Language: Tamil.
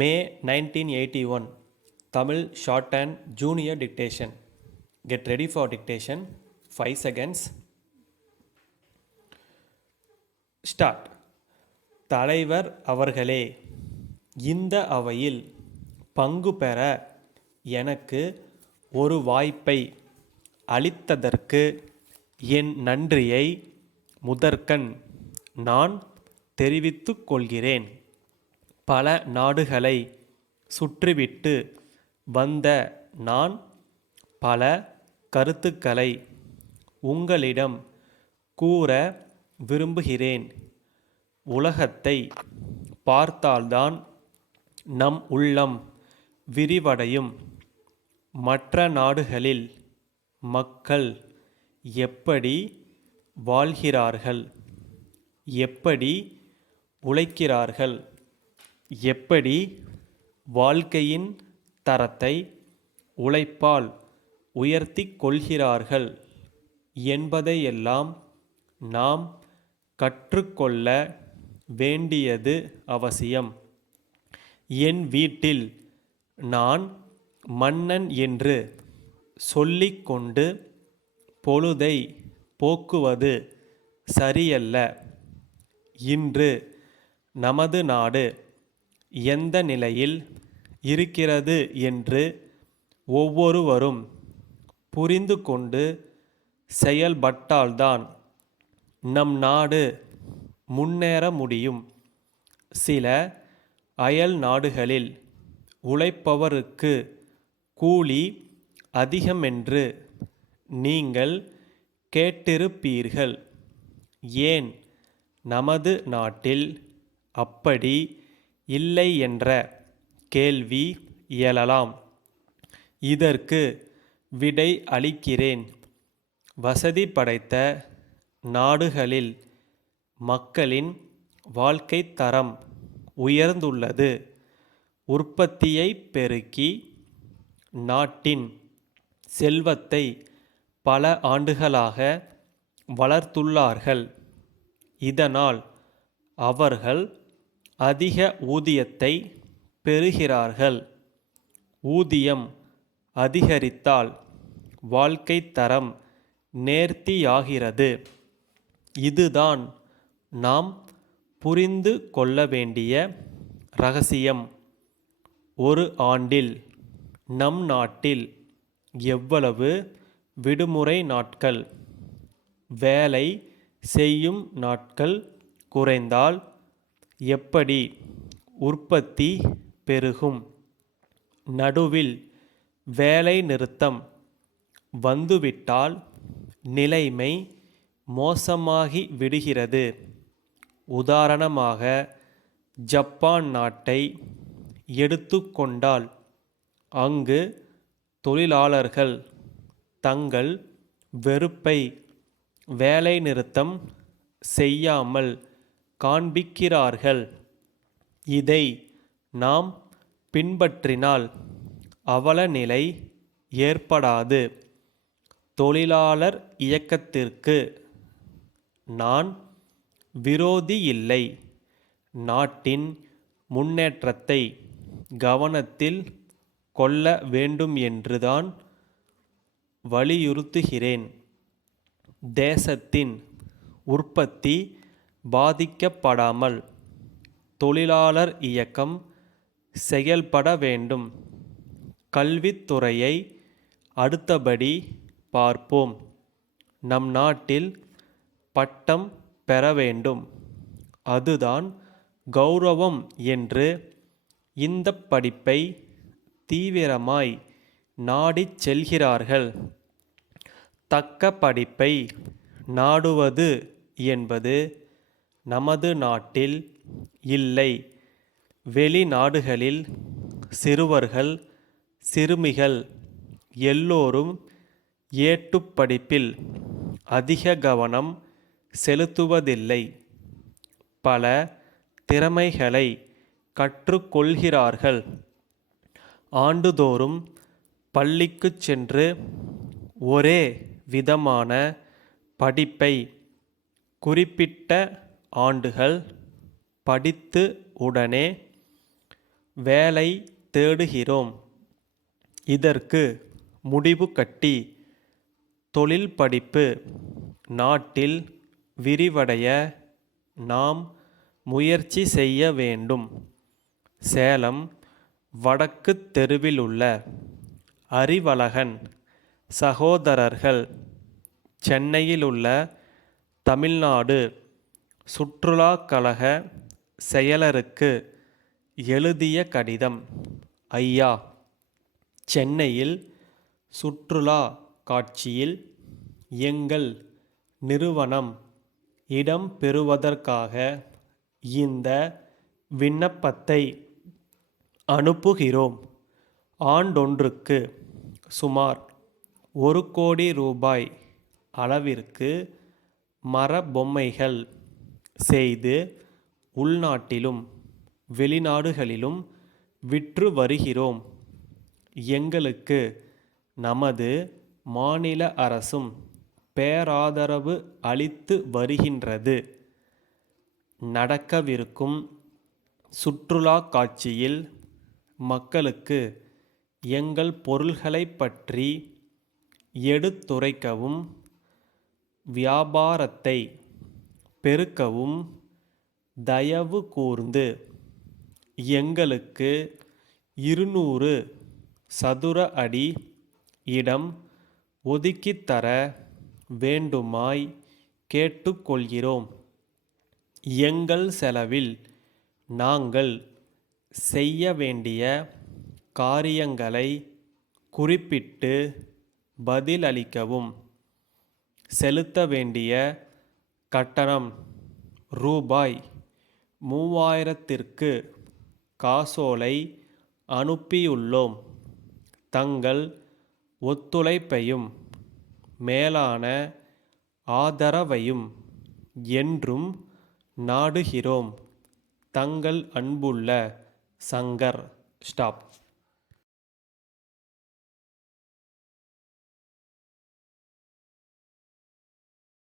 May 1981 Tamil Shorthand Junior Dictation. Get ready for dictation. 5 seconds. Start. தலைவர் அவர்களே, இந்த அவையில் பங்கு பெற எனக்கு ஒரு வாய்ப்பை அளித்ததற்கு என் நன்றியை முதற்கண் நான் தெரிவித்துக் கொள்கிறேன். பல நாடுகளை சுற்றிவிட்டு வந்த நான் பல கருத்துக்களை உங்களிடம் கூற விரும்புகிறேன். உலகத்தை பார்த்தால்தான் நம் உள்ளம் விரிவடையும். மற்ற நாடுகளில் மக்கள் எப்படி வாழ்கிறார்கள், எப்படி உழைக்கிறார்கள், எப்படி வாழ்க்கையின் தரத்தை உழைப்பால் உயர்த்தி கொள்கிறார்கள் என்பதையெல்லாம் நாம் கற்றுக்கொள்ள வேண்டியது அவசியம். என் வீட்டில் நான் மன்னன் என்று சொல்லிக்கொண்டு பொழுதை போக்குவது சரியல்ல. இன்று நமது நாடு எந்த நிலையில் இருக்கிறது என்று ஒவ்வொருவரும் புரிந்து கொண்டு செயல்பட்டால்தான் நம் நாடு முன்னேற முடியும். சில அயல் நாடுகளில் உழைப்பவருக்கு கூலி அதிகமென்று நீங்கள் கேட்டிருப்பீர்கள். ஏன் நமது நாட்டில் அப்படி இல்லை என்ற கேள்வி எழலாம். இதற்கு விடை அளிக்கிறேன். வசதி படைத்த நாடுகளில் மக்களின் வாழ்க்கை தரம் உயர்ந்துள்ளது. உற்பத்தியை பெருக்கி நாட்டின் செல்வத்தை பல ஆண்டுகளாக வளர்த்துள்ளார்கள். இதனால் அவர்கள் அதிக ஊதியத்தை பெறுகிறார்கள். ஊதியம் அதிகரித்தால் வாழ்க்கை தரம் நேர்த்தியாகிறது. இதுதான் நாம் புரிந்து கொள்ள வேண்டிய ரகசியம். ஒரு ஆண்டில் நம் நாட்டில் எவ்வளவு விடுமுறை நாட்கள், வேலை செய்யும் நாட்கள் குறைந்தால் எப்படி உற்பத்தி பெருகும்? நடுவில் வேலை நிறுத்தம் வந்துவிட்டால் நிலைமை மோசமாகி விடுகிறது. உதாரணமாக ஜப்பான் நாட்டை எடுத்துக்கொண்டால் அங்கு தொழிலாளர்கள் தங்கள் வெறுப்பை வேலை நிறுத்தம் செய்யாமல் காண்பிக்கிறார்கள். இதை நாம் பின்பற்றினால் அவலநிலை ஏற்படாது. தொழிலாளர் இயக்கத்திற்கு நான் விரோதியில்லை. நாட்டின் முன்னேற்றத்தை கவனத்தில் கொள்ள வேண்டும் என்றுதான் வலியுறுத்துகிறேன். தேசத்தின் உற்பத்தி பாதிக்கப்படாமல் தொழிலாளர் இயக்கம் செயல்பட வேண்டும். கல்வித்துறையை அடுத்தபடி பார்ப்போம். நம் நாட்டில் பட்டம் பெற வேண்டும், அதுதான் கௌரவம் என்று இந்த படிப்பை தீவிரமாய் நாடிச் செல்கிறார்கள். தக்க படிப்பை நாடுவது என்பது நமது நாட்டில் இல்லை. வெளிநாடுகளில் சிறுவர்கள் சிறுமிகள் எல்லோரும் ஏட்டுப் படிப்பில் அதிக கவனம் செலுத்துவதில்லை. பல திறமைகளை கற்றுக்கொள்கிறார்கள். ஆண்டுதோறும் பள்ளிக்குச் சென்று ஒரே விதமான படிப்பை குறிப்பிட்ட ஆண்டுகள் படித்து உடனே வேலை தேடுகிறோம். இதற்கு முடிவு கட்டி தொழில் படிப்பு நாட்டில் விரிவடைய நாம் முயற்சி செய்ய வேண்டும். சேலம் வடக்கு தெருவிலுள்ள அறிவழகன் சகோதரர்கள் சென்னையிலுள்ள தமிழ்நாடு சுற்றுலாக் கழக செயலருக்கு எழுதிய கடிதம். ஐயா, சென்னையில் சுற்றுலா காட்சியில் எங்கள் நிறுவனம் இடம் பெறுவதற்காக இந்த விண்ணப்பத்தை அனுப்புகிறோம். ஆண்டொன்றுக்கு சுமார் 1 கோடி ரூபாய் அளவிற்கு மரபொம்மைகள் செய்து உள்நாட்டிலும் வெளிநாடுகளிலும் விற்று வருகிறோம். எங்களுக்கு நமது மாநில அரசும் பேராதரவு அளித்து வருகின்றது. நடக்கவிருக்கும் சுற்றுலா காட்சியில் மக்களுக்கு எங்கள் பொருள்களை பற்றி எடுத்துரைக்கவும் வியாபாரத்தை பெருக்கவும் தயவு கூர்ந்து எங்களுக்கு 200 சதுர அடி இடம் ஒதுக்கித்தர வேண்டுமாய் கேட்டுக்கொள்கிறோம். எங்கள் செலவில் நாங்கள் செய்ய வேண்டிய காரியங்களை குறிப்பிட்டு பதிலளிக்கவும். செலுத்த வேண்டிய கட்டணம் ரூபாய் 3000ற்கு காசோலை அனுப்பியுள்ளோம். தங்கள் ஒத்துழைப்பையும் மேலான ஆதரவையும் என்றும் நாடுகிறோம். தங்கள் அன்புள்ள சங்கர். ஸ்டாப்.